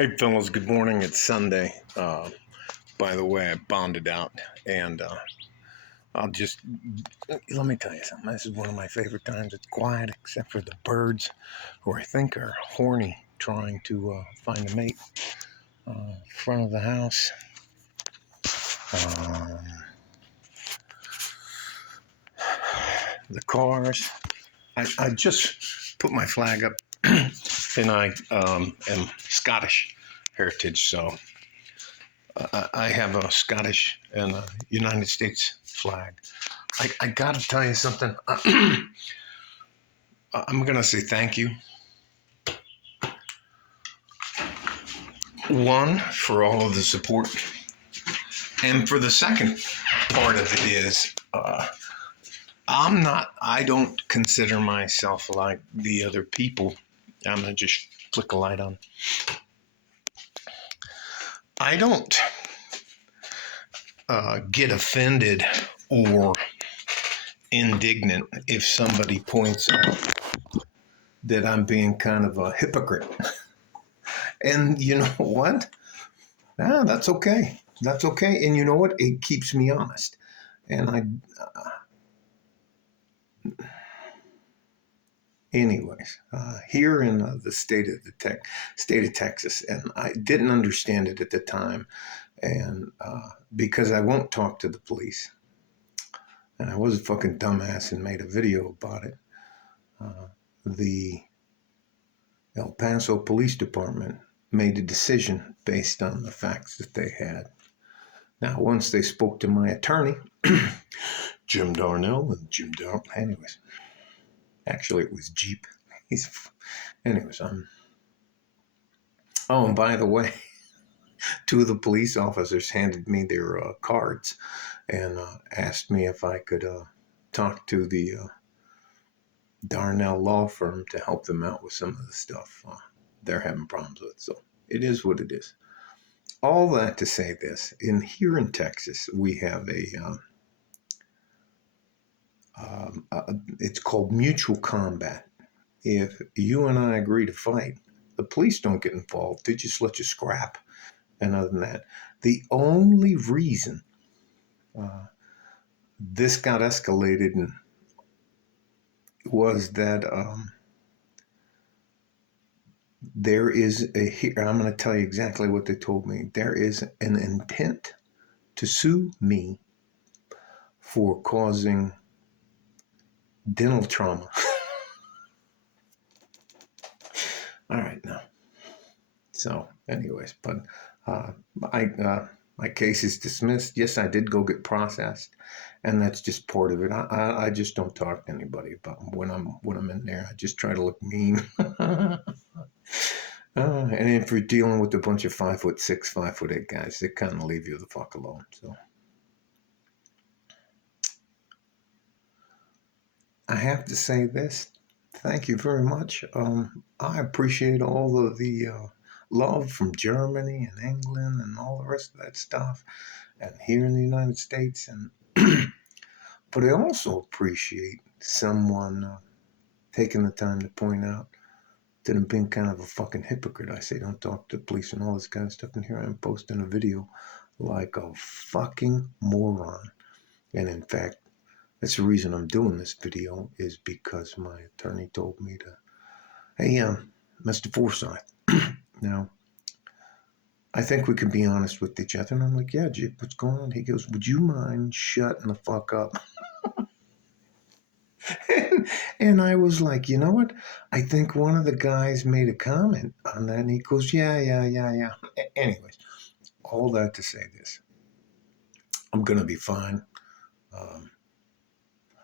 Hey, fellas, good morning. It's Sunday. By the way, I bonded out, and I'll just let me tell you something. This is one of my favorite times. It's quiet, except for the birds, who I think are horny, trying to find a mate. Front of the house. Um, the cars. I just put my flag up, and I am Scottish heritage, so I have a Scottish and a United States flag. I got to tell you something. I'm going to say thank you. One, for all of the support. And for the second part of it is, I don't consider myself like the other people. I'm going to just flick a light on. I don't get offended or indignant if somebody points out that I'm being kind of a hypocrite. And you know what? That's okay. That's okay. And you know what? It keeps me honest. And anyways, here in the state of Texas, and I didn't understand it at the time, and because I won't talk to the police, and I was a fucking dumbass and made a video about it. The El Paso Police Department made a decision based on the facts that they had. Now, once they spoke to my attorney, Jim Darnell and Jim Darnell, anyways, actually it was Jeep. Anyways, oh, and by the way, two of the police officers handed me their cards and asked me if I could talk to the Darnell law firm to help them out with some of the stuff they're having problems with. So it is what it is. All that to say this, here in Texas, we have it's called mutual combat. If you and I agree to fight, the police don't get involved. They just let you scrap. And other than that, the only reason this got escalated and was that there is I'm going to tell you exactly what they told me. There is an intent to sue me for causing dental trauma. All right, now. So, anyways, but my case is dismissed. Yes, I did go get processed, and that's just part of it. I just don't talk to anybody about when I'm in there. I just try to look mean. And if you're dealing with a bunch of 5'6", 5'8" guys, they kind of leave you the fuck alone. So I have to say this. Thank you very much. I appreciate all of the love from Germany and England and all the rest of that stuff, and here in the United States. And but I also appreciate someone taking the time to point out that I'm being kind of a fucking hypocrite. I say don't talk to the police and all this kind of stuff, and here I am posting a video like a fucking moron. And in fact, that's the reason I'm doing this video, is because my attorney told me to, hey, Mr. Forsyth, now, I think we can be honest with each other. And I'm like, yeah, Jake, what's going on? He goes, would you mind shutting the fuck up? And I was like, you know what? I think one of the guys made a comment on that. And he goes, yeah. Anyways, all that to say this. I'm going to be fine.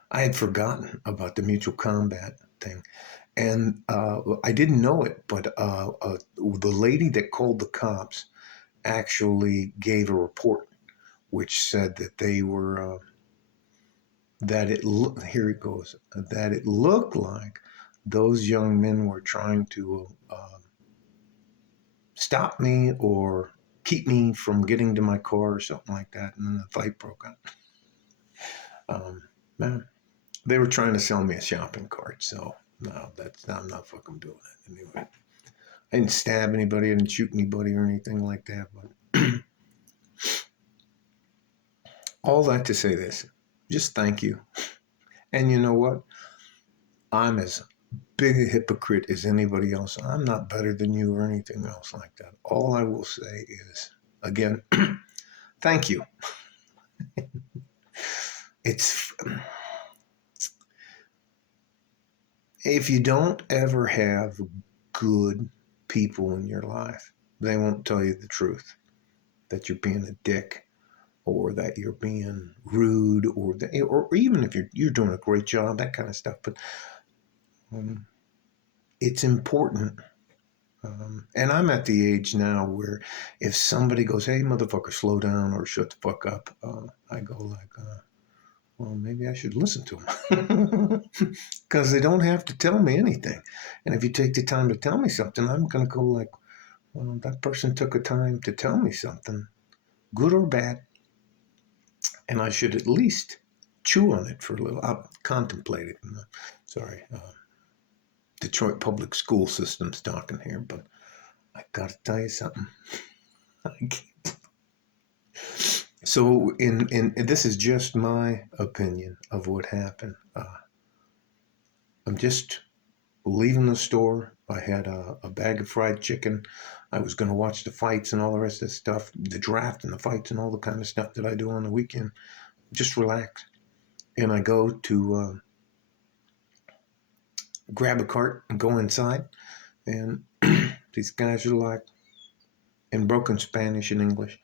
I had forgotten about the mutual combat thing. And I didn't know it, but the lady that called the cops actually gave a report which said that they were, that it looked like those young men were trying to stop me or keep me from getting to my car or something like that. And then the fight broke out. Man, they were trying to sell me a shopping cart. So no, I'm not fucking doing it anyway. I didn't stab anybody, I didn't shoot anybody or anything like that. But all that to say this, just thank you. And you know what? I'm as big a hypocrite as anybody else. I'm not better than you or anything else like that. All I will say is, again, thank you. It's if you don't ever have good people in your life, they won't tell you the truth that you're being a dick or that you're being rude or even if you're doing a great job, that kind of stuff. But um, it's important. And I'm at the age now where if somebody goes, "Hey, motherfucker, slow down," or "Shut the fuck up," I go like, "Well, maybe I should listen to them," because they don't have to tell me anything. And if you take the time to tell me something, I'm gonna go like, "Well, that person took a time to tell me something, good or bad, and I should at least chew on it for a little. I'll contemplate it." Sorry, Detroit public school system's talking here, but I gotta tell you something. So, in this is just my opinion of what happened. I'm just leaving the store. I had a bag of fried chicken. I was going to watch the fights and all the rest of the stuff, the draft and the fights and all the kind of stuff that I do on the weekend. Just relax. And I go to grab a cart and go inside. And these guys are like, in broken Spanish and English,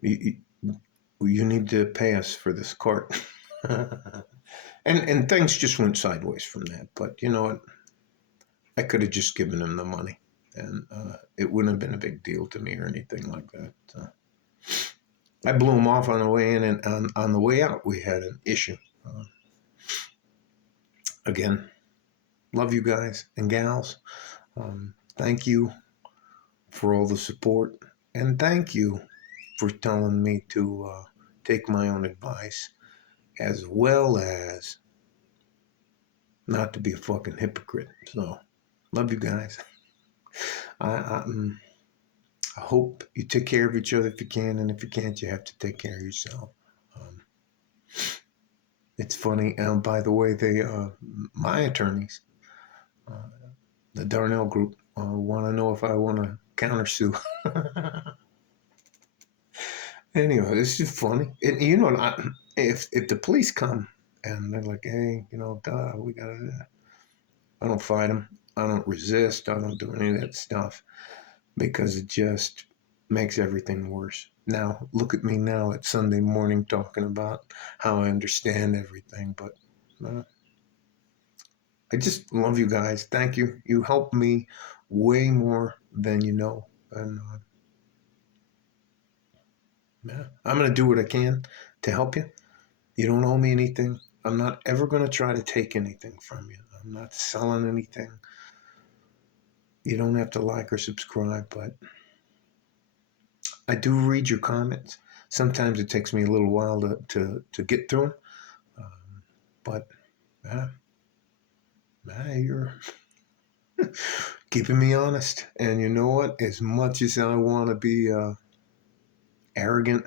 you, you need to pay us for this cart. and things just went sideways from that. But you know what? I could have just given them the money, and it wouldn't have been a big deal to me or anything like that. I blew them off on the way in, and on the way out, we had an issue. Again, love you guys and gals. Thank you for all the support, and thank you for telling me to take my own advice, as well as not to be a fucking hypocrite. So, love you guys. I hope you take care of each other if you can, and if you can't, you have to take care of yourself. Um, it's funny. By the way, my attorneys, uh, the Darnell Group, want to know if I want to countersue. Anyway, it's just funny. And, you know, if the police come and they're like, "Hey, you know, we gotta," I don't fight them. I don't resist. I don't do any of that stuff because it just makes everything worse. Now, look at me now at Sunday morning talking about how I understand everything, but uh, I just love you guys. Thank you. You help me way more than you know. And yeah, I'm going to do what I can to help you. You don't owe me anything. I'm not ever going to try to take anything from you. I'm not selling anything. You don't have to like or subscribe, but I do read your comments. Sometimes it takes me a little while to get through them. But you're keeping me honest. And you know what? As much as I want to be arrogant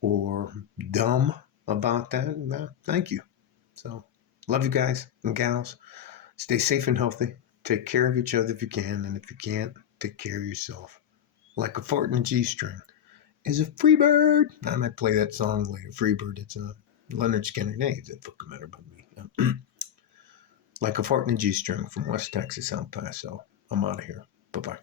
or dumb about that, thank you. So, love you guys and gals. Stay safe and healthy. Take care of each other if you can. And if you can't, take care of yourself. Like a fart in a G string is a free bird. I might play that song later. Free bird. It's a Leonard Skinner. Hey, that fucking matter about me. Like a fart in a G string from West Texas, El Paso. I'm out of here. Bye bye.